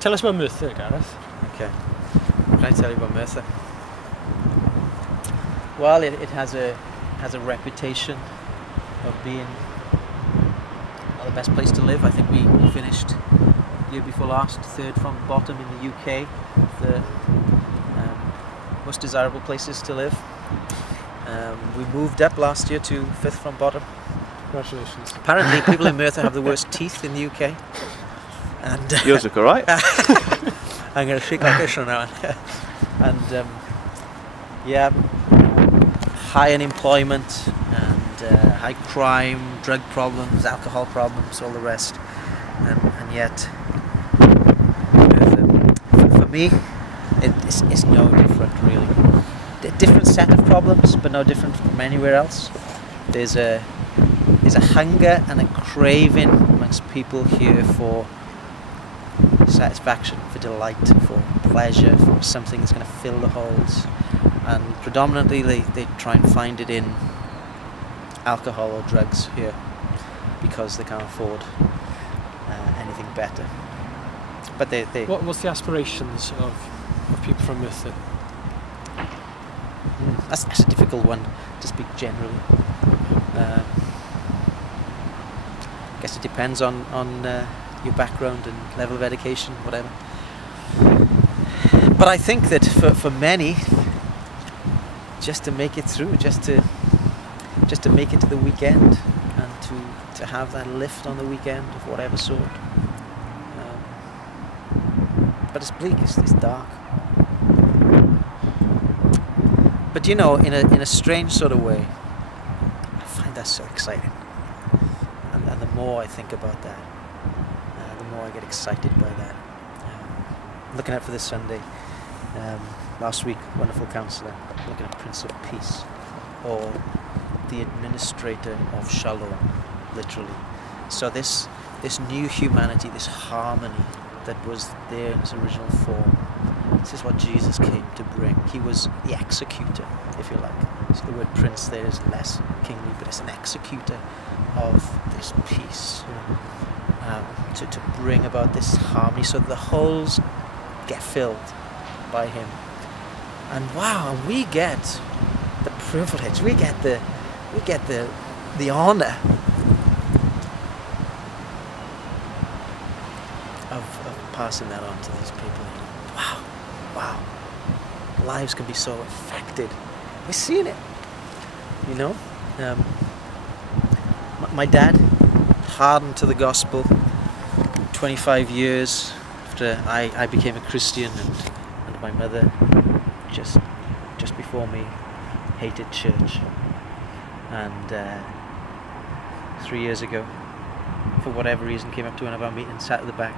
Tell us about Merthyr, Gareth. Okay. What can I tell you about Merthyr? Well, it has a reputation of being the best place to live. I think we finished year before last, third from bottom in the UK, the most desirable places to live. We moved up last year to fifth from bottom. Congratulations. Apparently, people in Merthyr have the worst teeth in the UK. And Yours look alright. I'm going to shake like this from now on. And yeah, high unemployment and high crime, drug problems, alcohol problems, all the rest. And yet, for me, it's no different really. A different set of problems, but no different from anywhere else. There's a hunger and a craving amongst people here for satisfaction, for delight, for pleasure, for something that's going to fill the holes. And predominantly they try and find it in alcohol or drugs here because they can't afford anything better. But they What's the aspirations of people from Merthyr? That's a difficult one to speak generally. I guess it depends on your background and level of education, whatever. But I think that for many, just to make it through, just to make it to the weekend, and to have that lift on the weekend of whatever sort. But it's bleak, it's dark. But you know, in a strange sort of way, I find that so exciting. And the more I think about that, the more I get excited by that. Looking out for this Sunday, last week, wonderful counsellor, looking at Prince of Peace, or the administrator of Shalom, literally. So this new humanity, this harmony that was there in its original form, this is what Jesus came to bring. He was the executor, if you like. So the word prince there is less kingly, but it's an executor of this peace. To bring about this harmony so that the holes get filled by him. And wow, we get the privilege, we get the honour of passing that on to these people. Wow, lives can be so affected. We're seeing it, you know. My dad, hardened to the gospel 25 years after I became a Christian, and my mother, just before me, hated church. And 3 years ago, for whatever reason, came up to one of our meetings, sat at the back.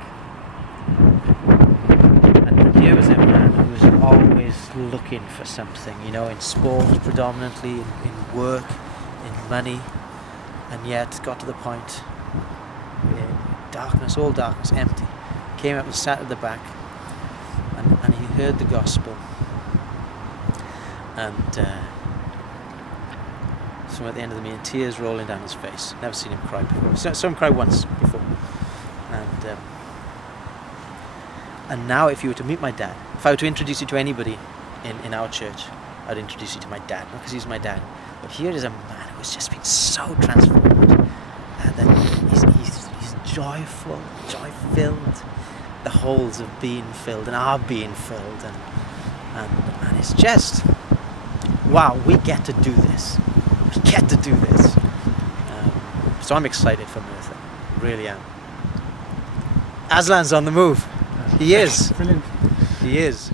And here was a man who was always looking for something, you know, in sport predominantly, in work, in money, and yet got to the point, darkness, all darkness, empty. Came up and sat at the back, and he heard the gospel. And so at the end of the meeting, tears rolling down his face. Never seen him cry before. Saw him cry once before. And now if you were to meet my dad, if I were to introduce you to anybody in our church, I'd introduce you to my dad, not because he's my dad, but here is a man who has just been so transformed, and that he's joyful, joy-filled. The holes have been filled and are being filled, and it's just, wow, we get to do this. We get to do this. So I'm excited for Merthyr, really am. Aslan's on the move. He is. Brilliant. He is.